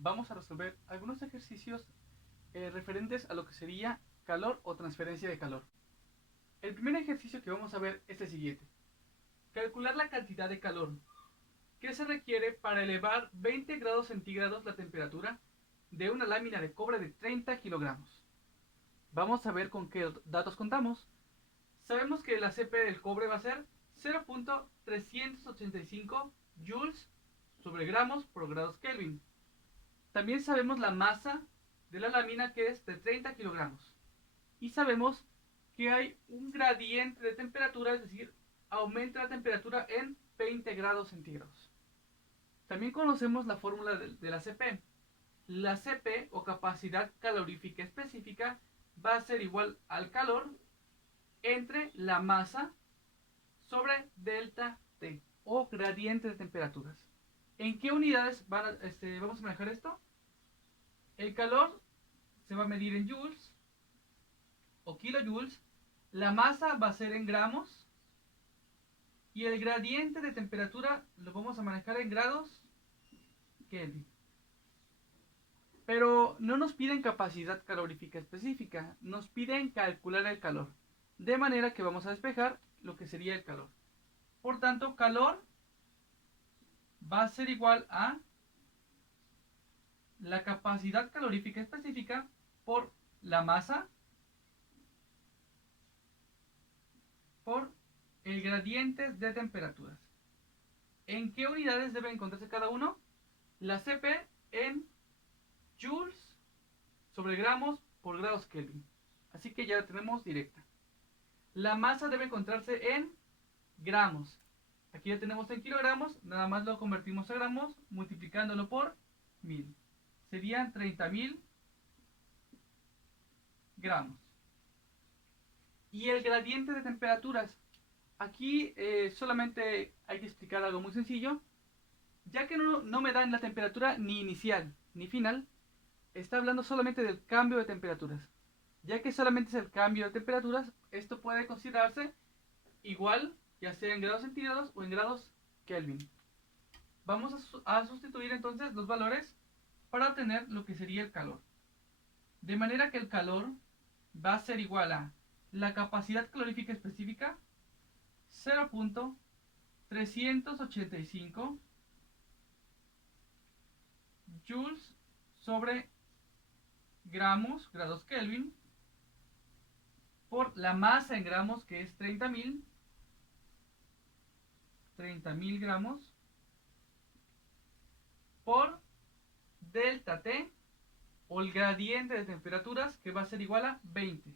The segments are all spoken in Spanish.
vamos a resolver algunos ejercicios referentes a lo que sería calor o transferencia de calor. El primer ejercicio que vamos a ver es el siguiente. Calcular la cantidad de calor que se requiere para elevar 20 grados centígrados la temperatura de una lámina de cobre de 30 kilogramos. Vamos a ver con qué datos contamos. Sabemos que la CP del cobre va a ser 0.385 joules sobre gramos por grados Kelvin. También sabemos la masa de la lámina, que es de 30 kilogramos. Y sabemos que hay un gradiente de temperatura, es decir, aumenta la temperatura en 20 grados centígrados. También conocemos la fórmula de la CP. La CP o capacidad calorífica específica va a ser igual al calor entre la masa sobre delta T o gradiente de temperaturas. ¿En qué unidades vamos a manejar esto? El calor se va a medir en joules o kilojoules, la masa va a ser en gramos y el gradiente de temperatura lo vamos a manejar en grados Kelvin. Pero no nos piden capacidad calorífica específica, nos piden calcular el calor, de manera que vamos a despejar lo que sería el calor. Por tanto, calor va a ser igual a la capacidad calorífica específica por la masa por el gradiente de temperaturas. ¿En qué unidades debe encontrarse cada uno? La CP en joules sobre gramos por grados Kelvin. Así que ya la tenemos directa. La masa debe encontrarse en gramos. Aquí ya tenemos en kilogramos, nada más lo convertimos a gramos multiplicándolo por 1000. Serían 30.000 gramos. Y el gradiente de temperaturas. Aquí solamente hay que explicar algo muy sencillo. Ya que no me dan la temperatura ni inicial ni final, está hablando solamente del cambio de temperaturas. Ya que solamente es el cambio de temperaturas, esto puede considerarse igual, ya sea en grados centígrados o en grados Kelvin. Vamos a sustituir entonces los valores para obtener lo que sería el calor. De manera que el calor va a ser igual a la capacidad calorífica específica 0.385 joules sobre gramos, grados Kelvin, por la masa en gramos, que es 30.000 gramos, por delta T o el gradiente de temperaturas, que va a ser igual a 20.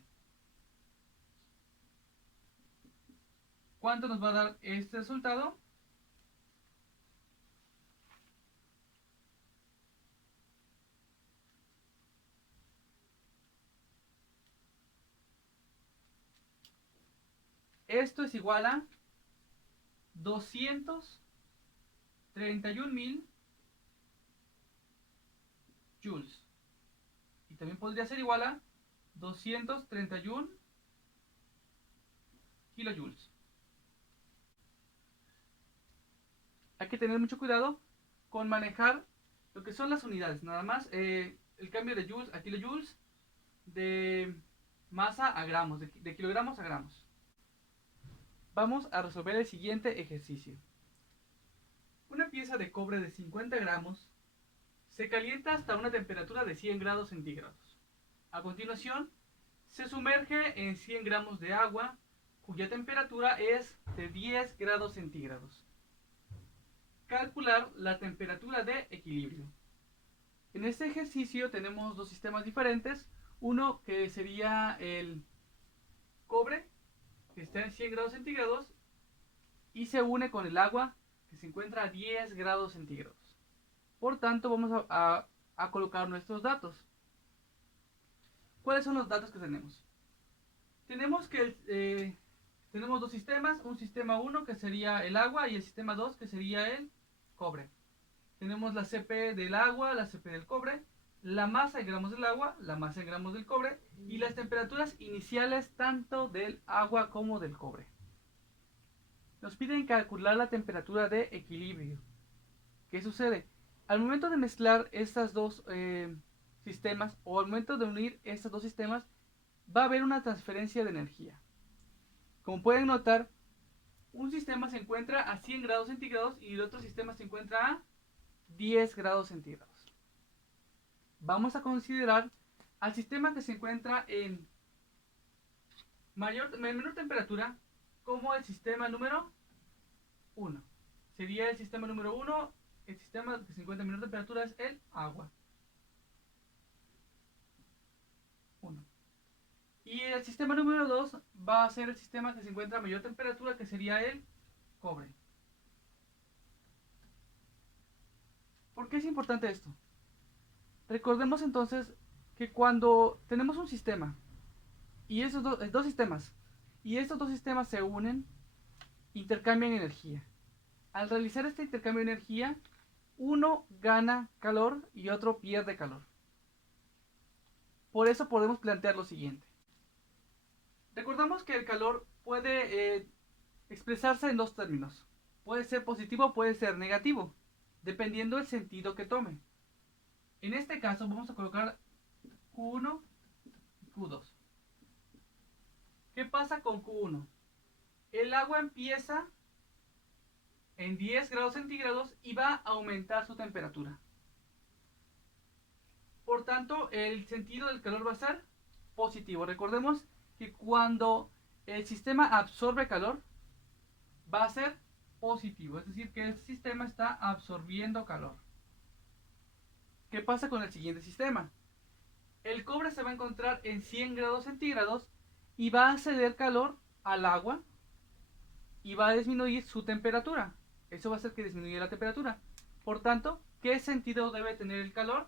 ¿Cuánto nos va a dar este resultado? Esto es igual a 231.000 joules. Y también podría ser igual a 231 kilojoules. Hay que tener mucho cuidado con manejar lo que son las unidades. Nada más el cambio de joules a kilojoules, de masa a gramos, de kilogramos a gramos. Vamos a resolver el siguiente ejercicio. Una pieza de cobre de 50 gramos se calienta hasta una temperatura de 100 grados centígrados. A continuación, se sumerge en 100 gramos de agua, cuya temperatura es de 10 grados centígrados. Calcular la temperatura de equilibrio. En este ejercicio tenemos dos sistemas diferentes. Uno que sería el cobre, que está en 100 grados centígrados, y se une con el agua, que se encuentra a 10 grados centígrados. Por tanto, vamos a colocar nuestros datos. ¿Cuáles son los datos que tenemos? Tenemos que tenemos dos sistemas, un sistema 1 que sería el agua y el sistema 2 que sería el cobre. Tenemos la CP del agua, la CP del cobre, la masa en gramos del agua, la masa en gramos del cobre y las temperaturas iniciales tanto del agua como del cobre. Nos piden calcular la temperatura de equilibrio. ¿Qué sucede? Al momento de mezclar estas dos sistemas o al momento de unir estos dos sistemas, va a haber una transferencia de energía. Como pueden notar, un sistema se encuentra a 100 grados centígrados y el otro sistema se encuentra a 10 grados centígrados. Vamos a considerar al sistema que se encuentra en menor temperatura como el sistema número 1. Sería el sistema número 1, el sistema que se encuentra en menor temperatura es el agua. 1. Y el sistema número 2 va a ser el sistema que se encuentra a mayor temperatura, que sería el cobre. ¿Por qué es importante esto? Recordemos entonces que cuando tenemos un sistema y esos dos sistemas y estos dos sistemas se unen, intercambian energía. Al realizar este intercambio de energía, uno gana calor y otro pierde calor. Por eso podemos plantear lo siguiente. Recordamos que el calor puede expresarse en dos términos. Puede ser positivo o puede ser negativo, dependiendo del sentido que tome. En este caso vamos a colocar Q1 y Q2. ¿Qué pasa con Q1? El agua empieza en 10 grados centígrados y va a aumentar su temperatura. Por tanto, el sentido del calor va a ser positivo. Recordemos que cuando el sistema absorbe calor, va a ser positivo. Es decir, que el sistema está absorbiendo calor. ¿Qué pasa con el siguiente sistema? El cobre se va a encontrar en 100 grados centígrados y va a ceder calor al agua y va a disminuir su temperatura. Eso va a hacer que disminuya la temperatura. Por tanto, ¿qué sentido debe tener el calor?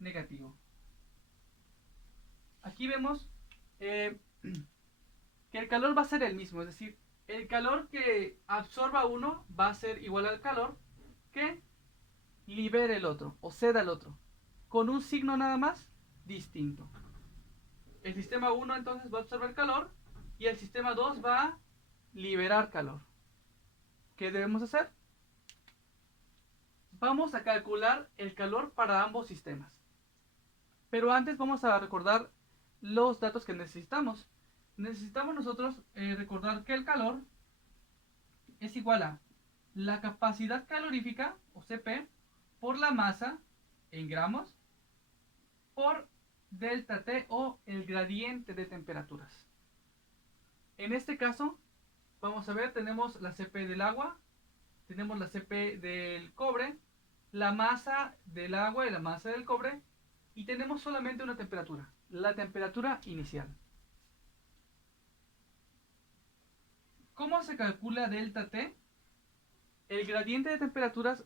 Negativo. Aquí vemos que el calor va a ser el mismo, es decir, el calor que absorba uno va a ser igual al calor que libere el otro o ceda el otro, con un signo nada más distinto. El sistema 1 entonces va a absorber calor y el sistema 2 va a liberar calor. ¿Qué debemos hacer? Vamos a calcular el calor para ambos sistemas. Pero antes vamos a recordar los datos que necesitamos. Necesitamos nosotros recordar que el calor es igual a la capacidad calorífica, o CP, por la masa en gramos, por delta T o el gradiente de temperaturas. En este caso, vamos a ver, tenemos la CP del agua, tenemos la CP del cobre, la masa del agua y la masa del cobre, y tenemos solamente una temperatura, la temperatura inicial. ¿Cómo se calcula delta T? El gradiente de temperaturas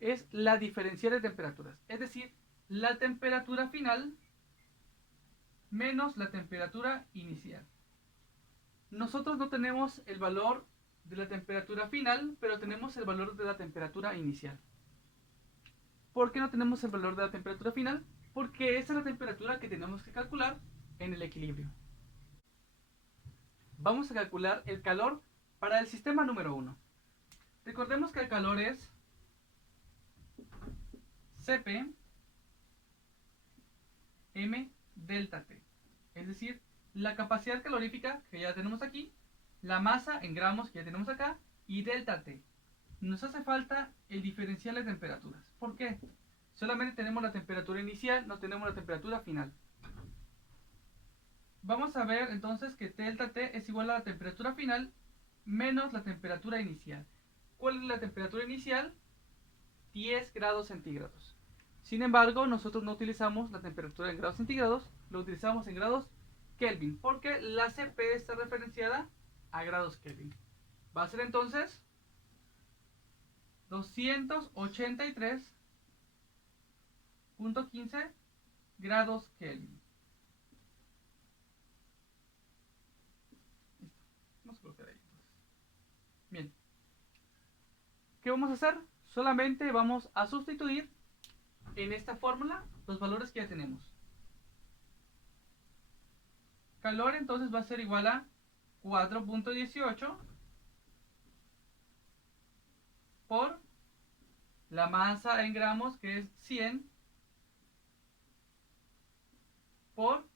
es la diferencial de temperaturas, es decir, la temperatura final menos la temperatura inicial. Nosotros no tenemos el valor de la temperatura final, pero tenemos el valor de la temperatura inicial. ¿Por qué no tenemos el valor de la temperatura final? Porque esa es la temperatura que tenemos que calcular en el equilibrio. Vamos a calcular el calor para el sistema número 1. Recordemos que el calor es Cp m delta T. Es decir, la capacidad calorífica que ya tenemos aquí, la masa en gramos que ya tenemos acá y delta T. Nos hace falta el diferencial de temperaturas. ¿Por qué? Solamente tenemos la temperatura inicial, no tenemos la temperatura final. Vamos a ver entonces que delta T es igual a la temperatura final menos la temperatura inicial. ¿Cuál es la temperatura inicial? 10 grados centígrados. Sin embargo, nosotros no utilizamos la temperatura en grados centígrados, lo utilizamos en grados Kelvin, porque la CP está referenciada a grados Kelvin. Va a ser entonces 283.15 grados Kelvin. Listo. Vamos a colocar ahí entonces. Bien. ¿Qué vamos a hacer? Solamente vamos a sustituir en esta fórmula los valores que ya tenemos. Calor entonces va a ser igual a 4.18 por la masa en gramos, que es 100, por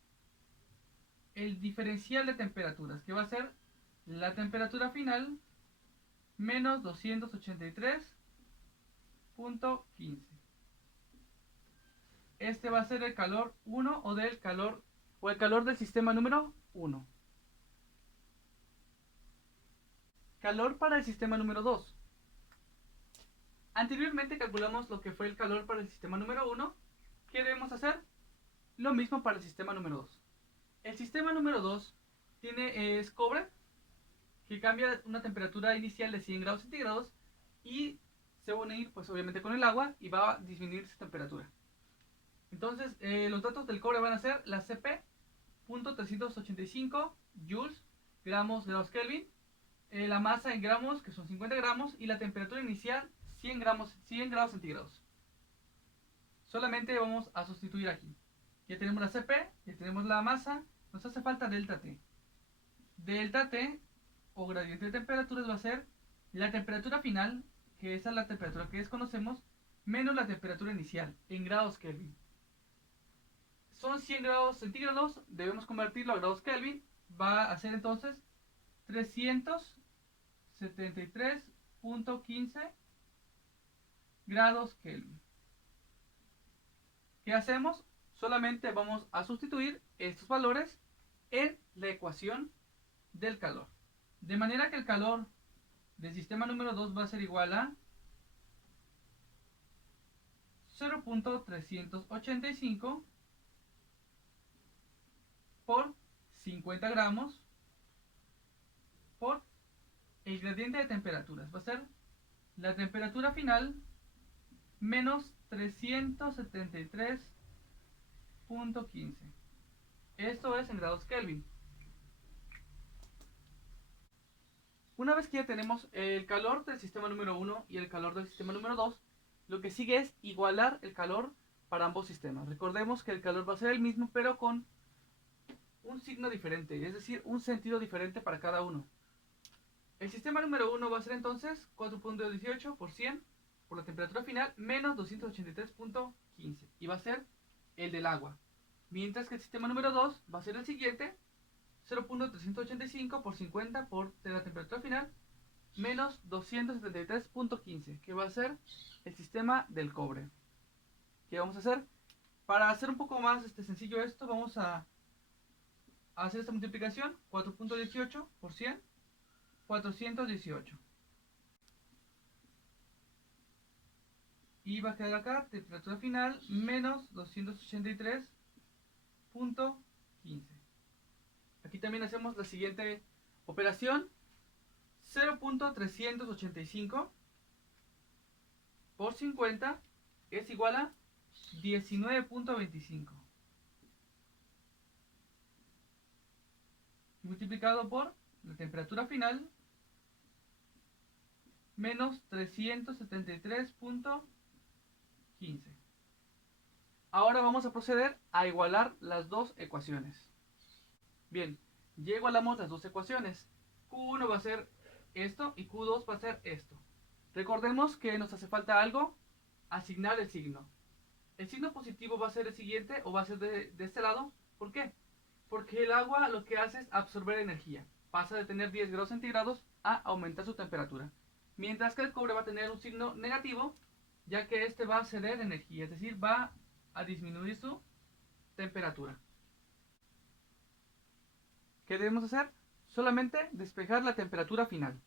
el diferencial de temperaturas, que va a ser la temperatura final menos 283.15. Este va a ser el calor 1 o el calor del sistema número 1. Calor para el sistema número 2. Anteriormente calculamos lo que fue el calor para el sistema número 1. ¿Qué debemos hacer? Lo mismo para el sistema número 2. El sistema número 2 es cobre, que cambia una temperatura inicial de 100 grados centígrados y se va a unir pues obviamente con el agua y va a disminuir su temperatura. Entonces los datos del cobre van a ser la CP.385 joules gramos Kelvin, la masa en gramos, que son 50 gramos, y la temperatura inicial 100 grados centígrados. Solamente vamos a sustituir aquí. Ya tenemos la CP, ya tenemos la masa, nos hace falta delta T. Delta T o gradiente de temperaturas va a ser la temperatura final, que esa es la temperatura que desconocemos, menos la temperatura inicial en grados Kelvin. Son 100 grados centígrados, debemos convertirlo a grados Kelvin, va a ser entonces 373.15 grados Kelvin. ¿Qué hacemos? Solamente vamos a sustituir estos valores en la ecuación del calor. De manera que el calor del sistema número 2 va a ser igual a 0.385 por 50 gramos por el gradiente de temperaturas. Va a ser la temperatura final menos 373.15. Esto es en grados Kelvin. Una vez que ya tenemos el calor del sistema número 1 y el calor del sistema número 2, lo que sigue es igualar el calor para ambos sistemas. Recordemos que el calor va a ser el mismo, pero con un signo diferente, es decir, un sentido diferente para cada uno. El sistema número 1 va a ser entonces 4.18 por 100 por la temperatura final menos 283.15 y va a ser el del agua. Mientras que el sistema número 2 va a ser el siguiente, 0.385 por 50 por de la temperatura final menos 273.15, que va a ser el sistema del cobre. ¿Qué vamos a hacer? Para hacer un poco más sencillo esto, vamos a hacer esta multiplicación: 4.18 por 100, 418. Y va a quedar acá temperatura final menos 283.15. Aquí también hacemos la siguiente operación: 0.385 por 50 es igual a 19.25. Multiplicado por la temperatura final menos 373.15. Ahora vamos a proceder a igualar las dos ecuaciones. Bien, ya igualamos las dos ecuaciones. Q1 va a ser esto y Q2 va a ser esto. Recordemos que nos hace falta algo: asignar el signo. El signo positivo va a ser el siguiente, o va a ser de este lado. ¿Por qué? Porque el agua lo que hace es absorber energía. Pasa de tener 10 grados centígrados a aumentar su temperatura. Mientras que el cobre va a tener un signo negativo, ya que este va a ceder energía, es decir, va a disminuir su temperatura. ¿Qué debemos hacer? Solamente despejar la temperatura final.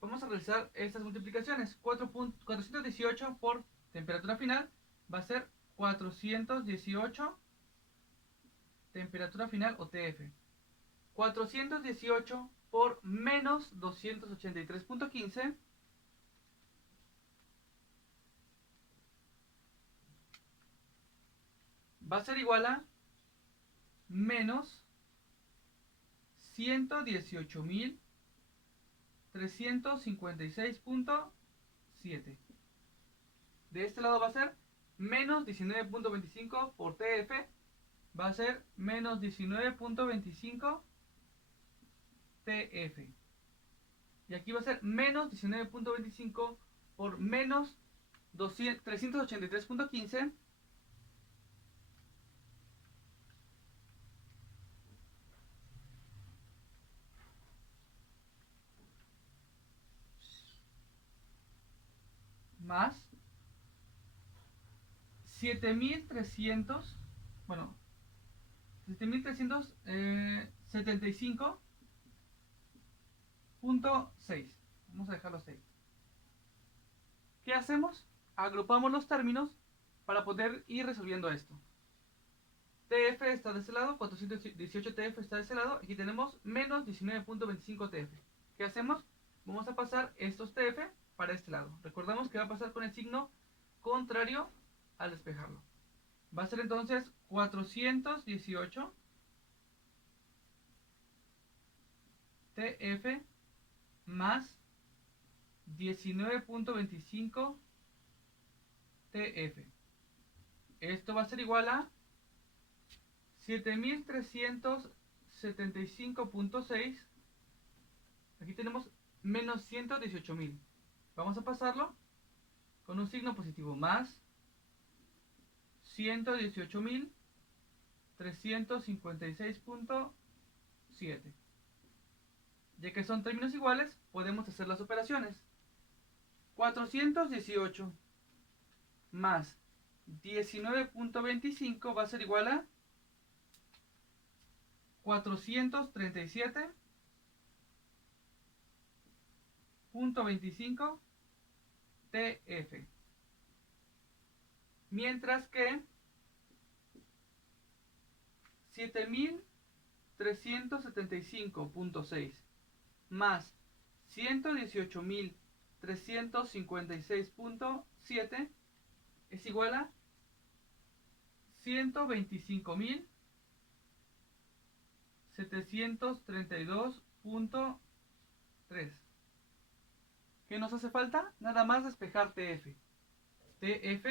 Vamos a realizar estas multiplicaciones. 418 por temperatura final va a ser 418 temperatura final o TF. 418 por menos 283.15 va a ser igual a menos 118.356.7. De este lado va a ser menos 19.25 por TF, va a ser menos 19.25 TF. Y aquí va a ser menos 19.25 por menos 383.15 más 7300, bueno, 7375.6. Vamos a dejarlo 6. ¿Qué hacemos? Agrupamos los términos para poder ir resolviendo esto. TF está de ese lado, 418 TF está de ese lado. Aquí tenemos menos 19.25 TF. ¿Qué hacemos? Vamos a pasar estos TF para este lado. Recordamos que va a pasar con el signo contrario al despejarlo. Va a ser entonces 418 TF más 19.25 TF. Esto va a ser igual a 7375.6. Aquí tenemos menos 118.000. Vamos a pasarlo con un signo positivo, más 118.356.7. Ya que son términos iguales, podemos hacer las operaciones. 418 más 19.25 va a ser igual a 437.25 TF. Mientras que 7375.6 más 118.356.7 es igual a 125.732.3. ¿Qué nos hace falta? Nada más despejar TF. TF,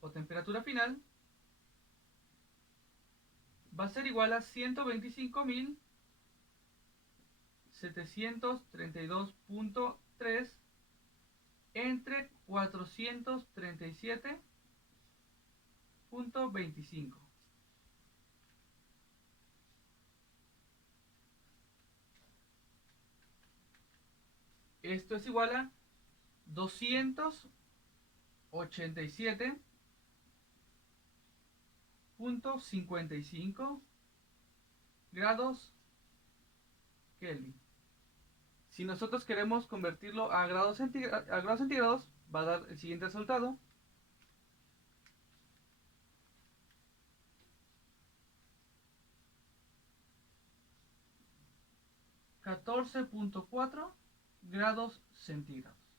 o temperatura final, va a ser igual a 125.732.3 entre 437.25. Esto es igual a 287.55 grados Kelvin. Si nosotros queremos convertirlo a grados centígrados, va a dar el siguiente resultado. 14.4 grados centígrados.